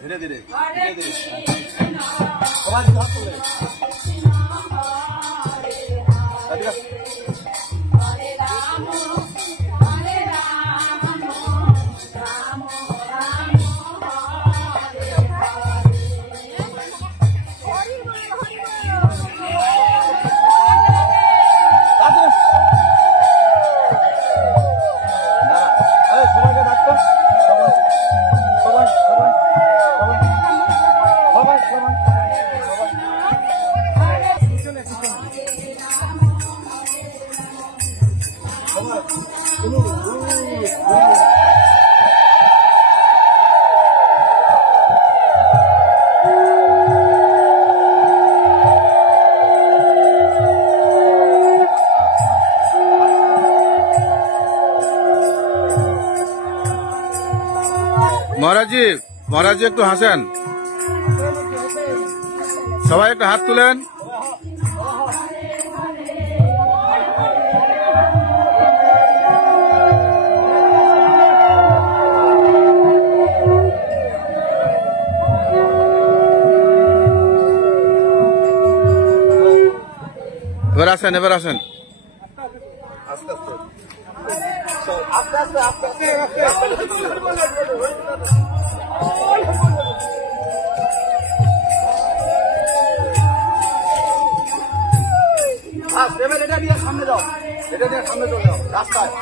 ধীরে ধীরে মহারাজ একটু হাসেন, সবাই একটু হাত তুলেন। এবার আসেন, এবার আসেন। এটা দিয়ে সামনে যাও, এটা দিয়ে সামনে চলে যাও রাস্তায়।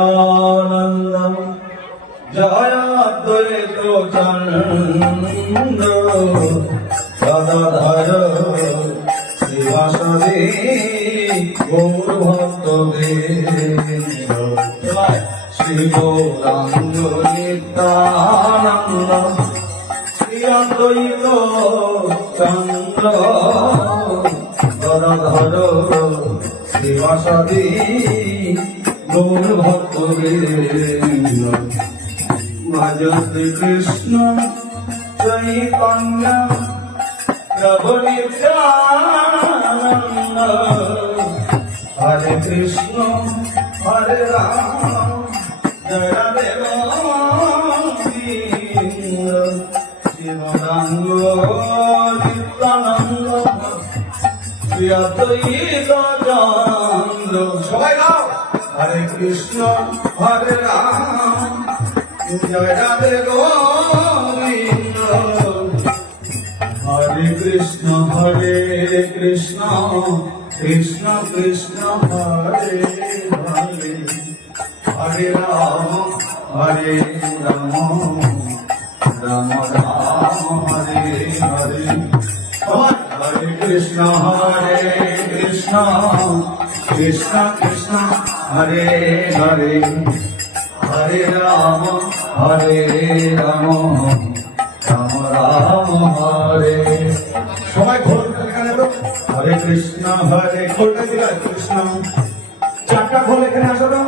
नित्यानन्दं जयाद्वैतो चन्द्र गदाधर श्रीवासदि गौरभक्तवृन्द श्री गौराङ्ग नित्यानन्द श्री अद्वैतो चन्द्र गदाधर श्रीवासदि गौर भक्तवृन्द भज श्री कृष्ण चैतन्य प्रभु नित्यानंद हरे कृष्ण हरे राम जय राधे शिवरांग नित्यानंद श्री अद्वैत चंद्र सबाई गाओ हरे कृष्ण हरे राम जय राधे गोविंद हरे Krishna Krishna Krishna Hare Hare Hare Ram Ram Ram Hare Hare Hare Krishna Krishna Krishna Hare Hare Hare Rama Rama Rama Hare সবাই ঘোল এখানে তো হরে কৃষ্ণ হরে ঘোলটা দিলা কৃষ্ণ চারটা ঘোল এখানে আসো তো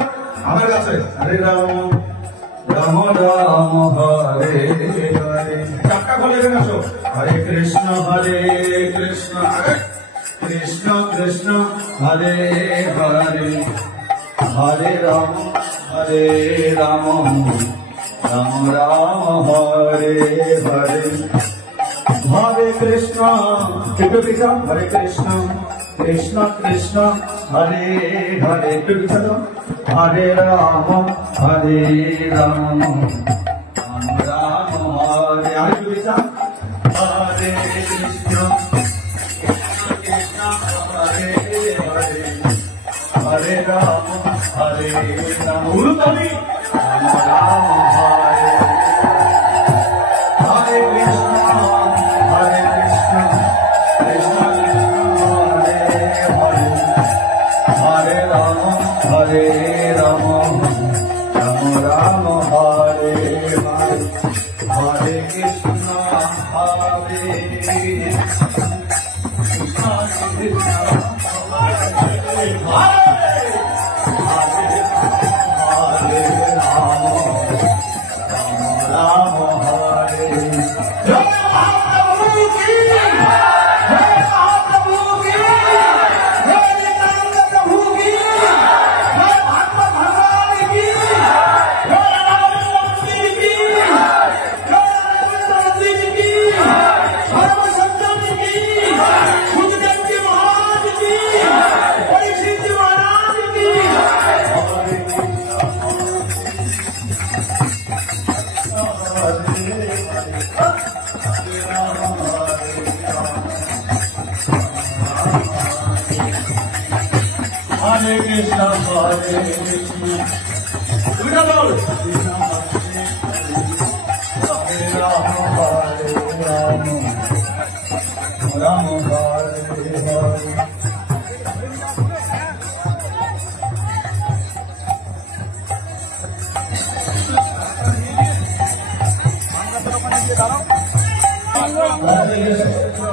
আমার কাছে হরে রাম রাম রাম হরে হরে চারটা ঘোল এখানে আসো হরে Krishna Krishna Krishna Hare Hare Hare Ram Ram Ram Hare Hare Hare Krishna, Hare Krishna, Krishna Krishna, Hare Hare, Hare Rama, Hare Rama, Rama Hare Hare, Hare Krishna, Krishna Hare Hare, Hare Rama, Hare Rama, Rama Hare Hare Krishna. Hare Rama, Rama Rama Hare Hare, Hare Krishna, Hare Krishna, Krishna Hare Hare, Hare Rama, Rama Hare Hare Krishna, Hare Krishna, Krishna Hare Rama, Hare Rama, Rama Hare Hare. Hare Krishna.